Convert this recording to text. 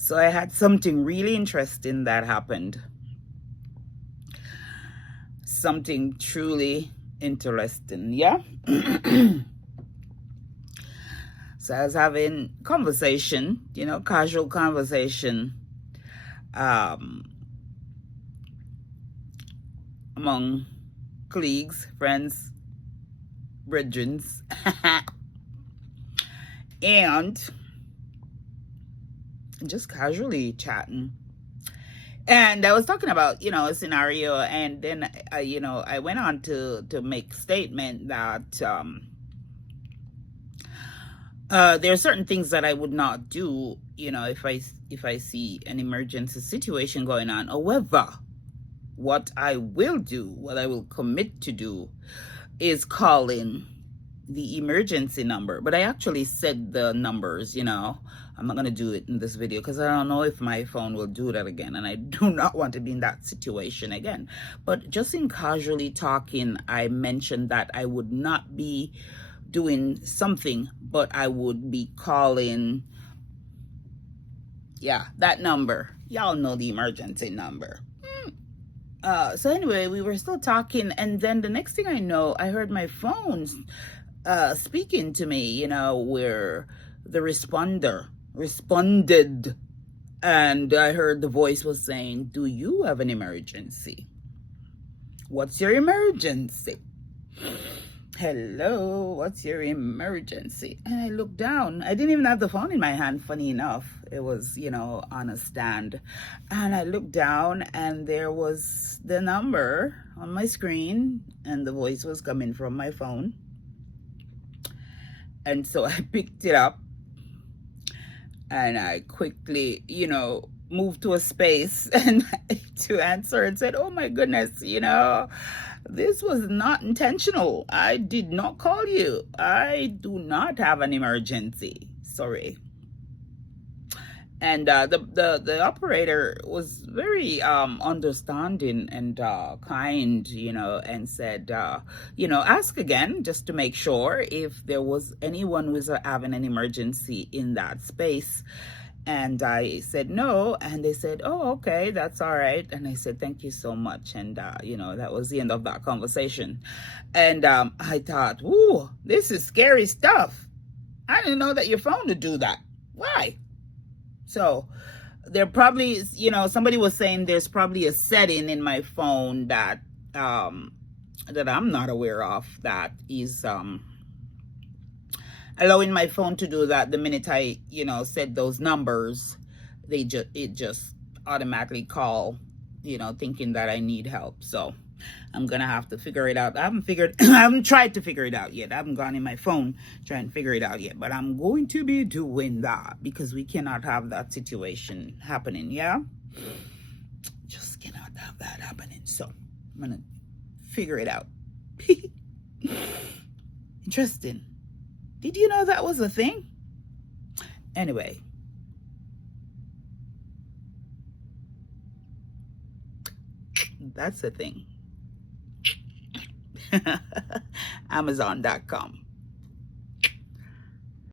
So I had something really interesting that happened. Something truly interesting, yeah? So I was having conversation, casual conversation um, among colleagues, friends, brethren, and just casually chatting. And I was talking about, a scenario, and then, I went on to make statement that there are certain things that I would not do, if I see an emergency situation going on. However, what I will commit to do, is call in the emergency number. But I actually said the numbers, I'm not going to do it in this video because I don't know if my phone will do that again, and I do not want to be in that situation again. But just in casually talking, I mentioned that I would not be doing something, but I would be calling, that number. Y'all know the emergency number. So anyway, we were still talking, and then the next thing I know, I heard my phone speaking to me, where the responder responded, and I heard the voice was saying, "Do you have an emergency? What's your emergency? Hello, what's your emergency?" And I looked down. I didn't even have the phone in my hand, funny enough. It was, on a stand. And I looked down, and there was the number on my screen, and the voice was coming from my phone. And so I picked it up, and I quickly, moved to a space and to answer, and said, "Oh my goodness, this was not intentional. I did not call you. I do not have an emergency. Sorry." And the operator was very understanding and kind, and said, ask again just to make sure if there was anyone who was having an emergency in that space. And I said no, and they said, "Oh, okay, that's all right." And I said, "Thank you so much." And that was the end of that conversation. And I thought, "Ooh, this is scary stuff. I didn't know that your phone would do that. Why?" So there probably is, somebody was saying there's probably a setting in my phone that that I'm not aware of, that is allowing my phone to do that. The minute I, said those numbers, it just automatically call, thinking that I need help. So I'm gonna have to figure it out. I haven't tried to figure it out yet. I haven't gone in my phone trying to figure it out yet, but I'm going to be doing that, because we cannot have that situation happening. Yeah, just cannot have that happening. So I'm gonna figure it out. Interesting. Did you know that was a thing? Anyway, that's the thing. Amazon.com.